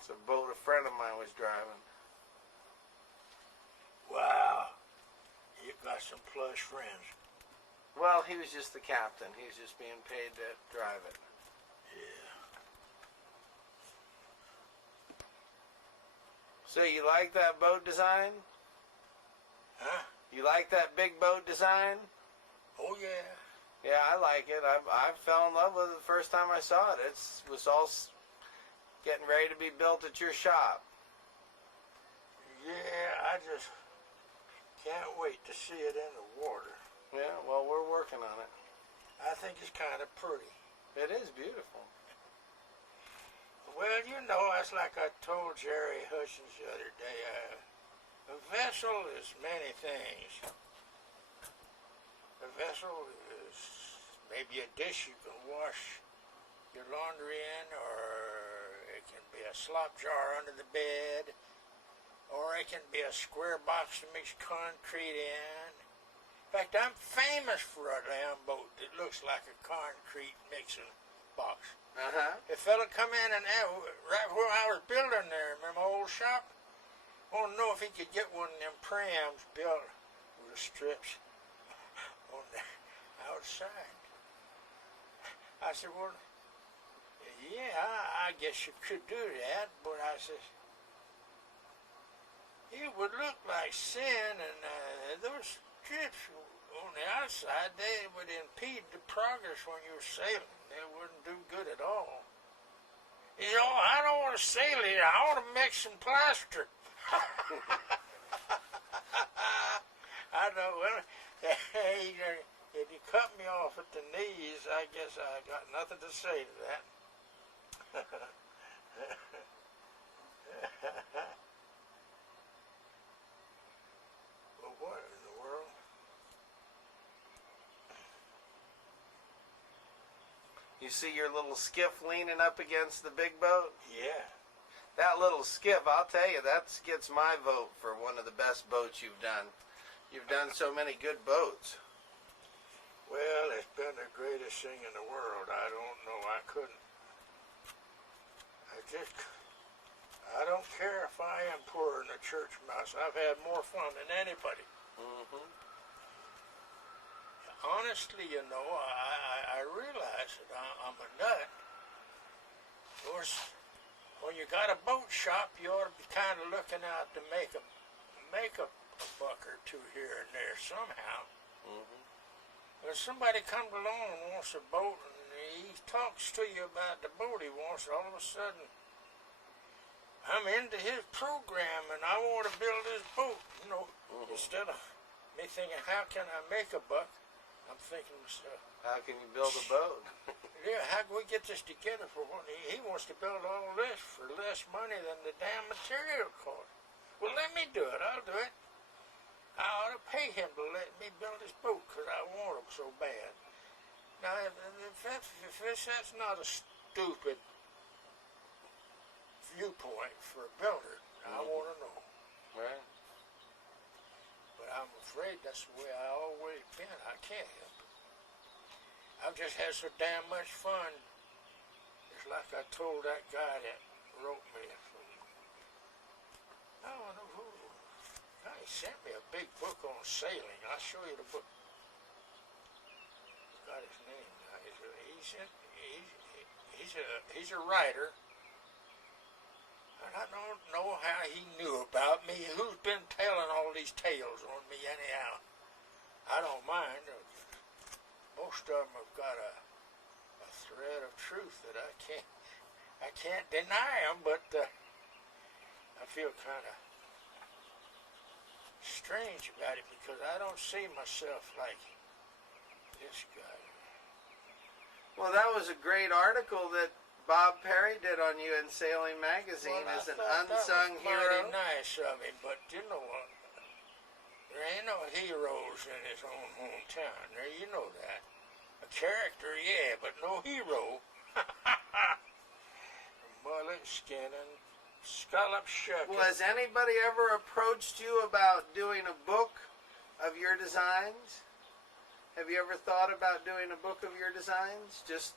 It's a boat a friend of mine was driving. Wow. You got some plush friends. Well, he was just the captain. He was just being paid to drive it. Yeah. So you like that boat design? Huh? You like that big boat design? Oh, yeah. Yeah, I like it. I fell in love with it the first time I saw it. It was all getting ready to be built at your shop. Yeah, I just can't wait to see it in the water. Yeah, well, we're working on it. I think it's kind of pretty. It is beautiful. Well, you know, it's like I told Jerry Hutchins the other day. A vessel is many things. A vessel is maybe a dish you can wash your laundry in, or it can be a slop jar under the bed, or it can be a square box to mix concrete in. In fact, I'm famous for a damn boat that looks like a concrete mixing box. Uh-huh. A fella come in and right where I was building there, in my old shop, wanted to know if he could get one of them prams built with strips on the outside. I said, well, yeah, I guess you could do that, but I said, it would look like sin, and those strips on the outside, they would impede the progress when you were sailing. They wouldn't do good at all. You know, I don't want to sail it. I want to mix some plaster. I know. Well, if you cut me off at the knees, I guess I got nothing to say to that. Well, what in the world? You see your little skiff leaning up against the big boat? Yeah. That little skiff, I'll tell you, that gets my vote for one of the best boats you've done. You've done so many good boats. Well, it's been the greatest thing in the world. I don't know. I couldn't. I don't care if I am poorer than a church mouse. I've had more fun than anybody. Mm-hmm. Honestly, you know, I realize that I'm a nut. Of course, when you got a boat shop, you ought to be kind of looking out to make a buck or two here and there somehow. Mm-hmm. When somebody comes along and wants a boat, and he talks to you about the boat he wants, all of a sudden, I'm into his program and I want to build his boat. You know, instead of me thinking, how can I make a buck? I'm thinking to myself, how can you build a boat? Yeah, how can we get this together for what he wants to build all this for less money than the damn material cost. Well, let me do it. I'll do it. I ought to pay him to let me build this boat because I want him so bad. Now, if that's not a stupid viewpoint for a builder, I want to know. Right. But I'm afraid that's the way I always been. I can't help it. I've just had so damn much fun. It's like I told that guy that wrote me from, I don't know who. He sent me a big book on sailing. I'll show you the book. Got his name now. He's a writer. And I don't know how he knew about me. Who's been telling all these tales on me anyhow? I don't mind. Most of them have got a thread of truth that I can't deny them, but I feel kind of strange about it because I don't see myself like this guy. Well, that was a great article that Bob Perry did on you in Sailing Magazine as an unsung hero. That was mighty hero. nice of him, but you know what? There ain't no heroes in his own hometown. There, you know that. A character, yeah, but no hero. Mullet skinning, scallop shucking. Well, has anybody ever approached you about doing a book of your designs? Have you ever thought about doing a book of your designs? Just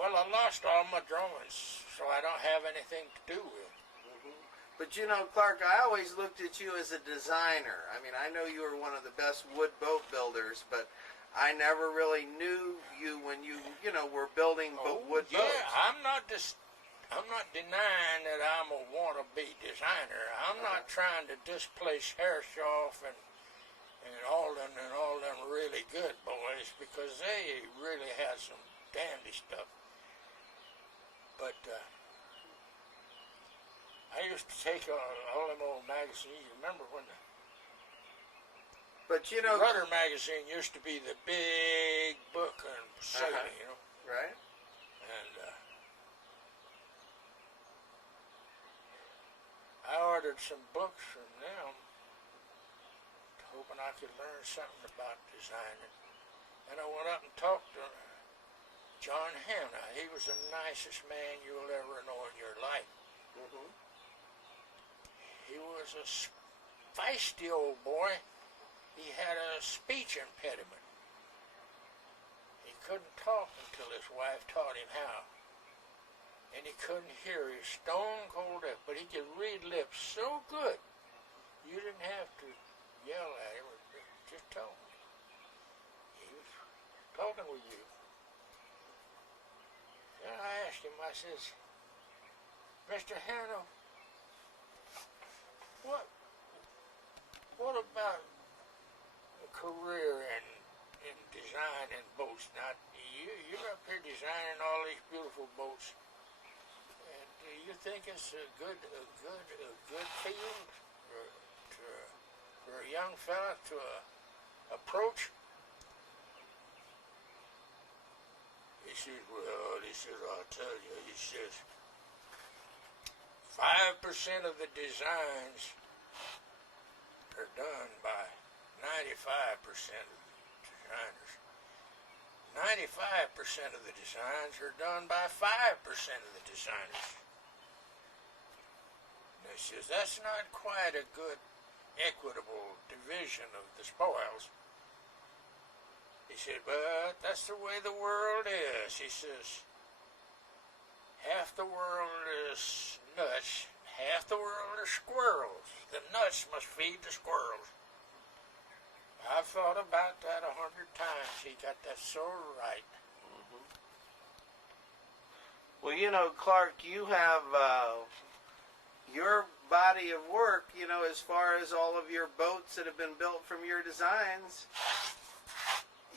Well, I lost all my drawings, so I don't have anything to do with. But you know, Clark, I always looked at you as a designer. I mean, I know you were one of the best wood boat builders, but I never really knew you when you were building wood boats. I'm not denying that I'm a wannabe designer. I'm not trying to displace Herreshoff and Alden and all them really good boys, because they really had some dandy stuff. But I used to take all them old magazines. You remember when the Rudder magazine used to be the big book on sailing, Right. And I ordered some books from them, hoping I could learn something about designing. And I went up and talked to John Hanna. He was the nicest man you'll ever know in your life. He was a feisty old boy. He had a speech impediment. He couldn't talk until his wife taught him how. And he couldn't hear. He was stone cold deaf, but he could read lips so good. You didn't have to yell at him or just tell him. He was talking with you. Then I asked him, I says, Mr. Hanna, what about a career in designing boats? Now, you're up here designing all these beautiful boats, and do you think it's a good field for a young fella to approach? He says, well, I'll tell you, he says, 5% of the designs are done by 95% of the designers. 95% of the designs are done by 5% of the designers. And he says, that's not quite a good equitable division of the spoils. He said, but that's the way the world is. He says, half the world is nuts, half the world are squirrels. The nuts must feed the squirrels. I've thought about that 100 times. He got that so right. Well, you know, Clark, you have your body of work, as far as all of your boats that have been built from your designs,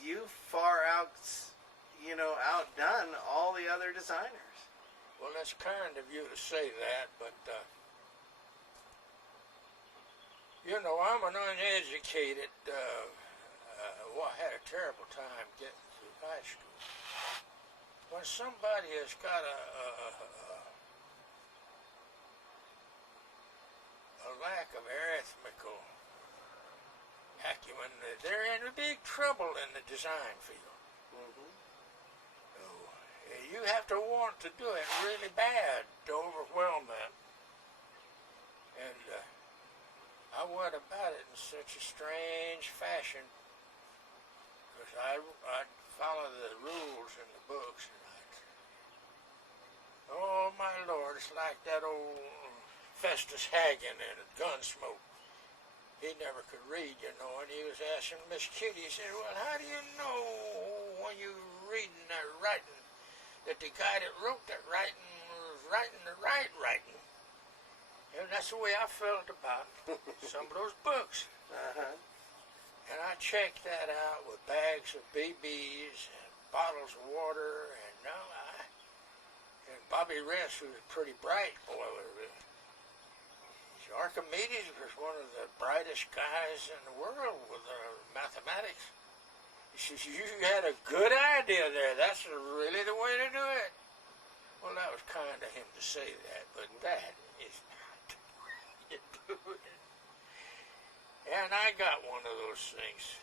you far outdone all the other designers. Well, that's kind of you to say that, but, I'm an uneducated, I had a terrible time getting through high school. When somebody has got a lack of arithmetical acumen, they're in big trouble in the design field. You have to want to do it really bad to overwhelm them. And I went about it in such a strange fashion, because I'd follow the rules in the books, and oh my Lord, it's like that old Festus Hagen in Gunsmoke. He never could read, and he was asking Miss Kitty, he said, well, how do you know when you're reading that writing that the guy that wrote that writing was writing the right writing? And that's the way I felt about some of those books. And I checked that out with bags of BBs and bottles of water, and and Bobby Ress, who was a pretty bright boy, Archimedes was one of the brightest guys in the world with mathematics. He says, you had a good idea there. That's really the way to do it. Well, that was kind of him to say that, but that is not the way to do it. And I got one of those things.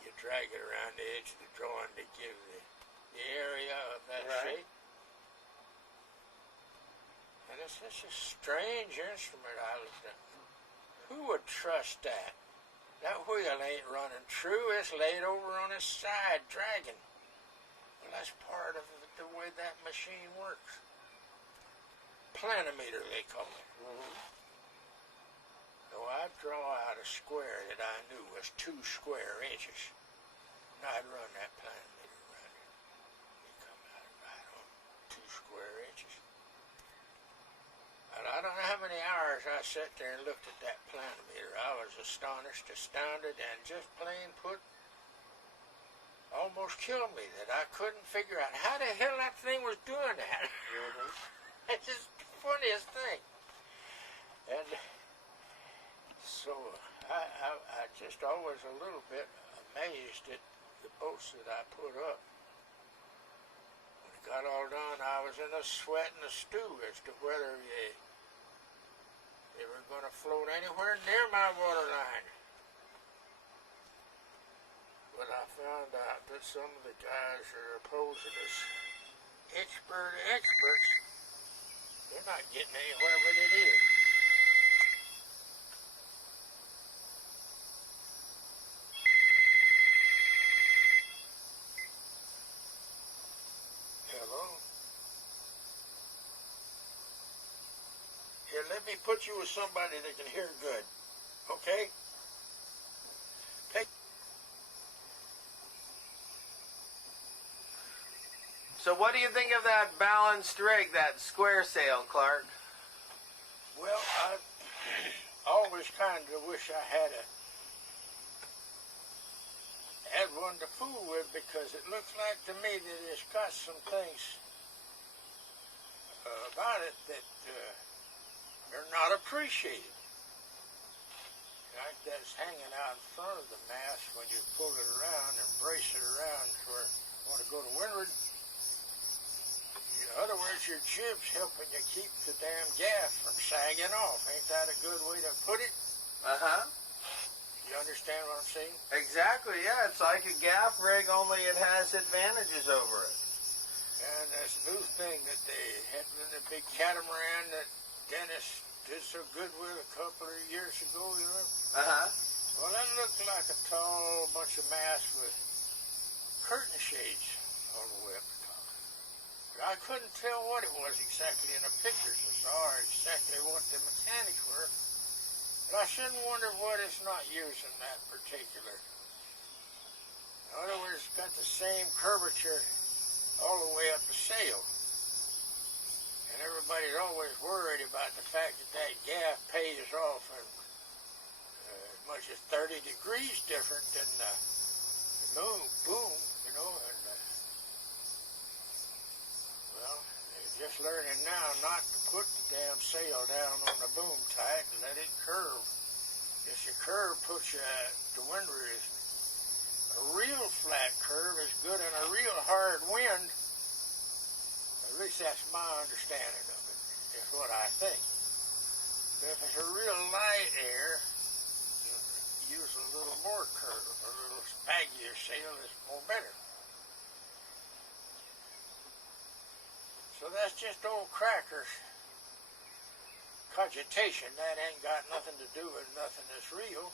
You drag it around the edge of the drawing to give the area of that shape. And it's such a strange instrument I looked at. Who would trust that? That wheel ain't running true. It's laid over on its side, dragging. Well, That's part of the way that machine works. Planimeter, they call it. Mm-hmm. So I'd draw out a square that I knew was 2 square inches. And I'd run that planimeter around it. It'd come out right on 2 square inches. And I don't know how many hours I sat there and looked at that planimeter. I was astonished, astounded, and just plain put, almost killed me that I couldn't figure out how the hell that thing was doing that. Mm-hmm. It's just the funniest thing. And so I just always a little bit amazed at the boats that I put up. When it got all done, I was in a sweat and a stew as to whether they were going to float anywhere near my water line. But I found out that some of the guys that are posing as experts, they're not getting anywhere with it either. Hello? Here, let me put you with somebody that can hear good. Okay? So what do you think of that balanced rig, that square sail, Clark? Well, I always kind of wish I had one to fool with, because it looks like to me that it's got some things about it that they're not appreciated. Like that's hanging out in front of the mast when you pull it around and brace it around where you want to go to windward. In other words, your jib's helping you keep the damn gaff from sagging off. Ain't that a good way to put it? Uh-huh. You understand what I'm saying? Exactly, yeah. It's like a gaff rig, only it has advantages over it. And this new thing that they had in the big catamaran that Dennis did so good with a couple of years ago, you know? Uh-huh. Well, that looked like a tall bunch of masts with curtain shades all the way up the top. But I couldn't tell what it was exactly in the pictures. I saw exactly what the mechanics were. But I shouldn't wonder what it's not using that particular. In other words, it's got the same curvature all the way up the sail. And everybody's always worried about the fact that that gaff pays off in as much as 30 degrees different than the boom, you know. And well, they're just learning now not to put the damn sail down on the boom tight and let it curve. If your curve puts you to windward, a real flat curve is good in a real hard wind. At least that's my understanding of it, is what I think. But if it's a real light air, use a little more curve. A little spaggier sail is more better. So that's just old Cracker's cogitation. That ain't got nothing to do with nothing that's real.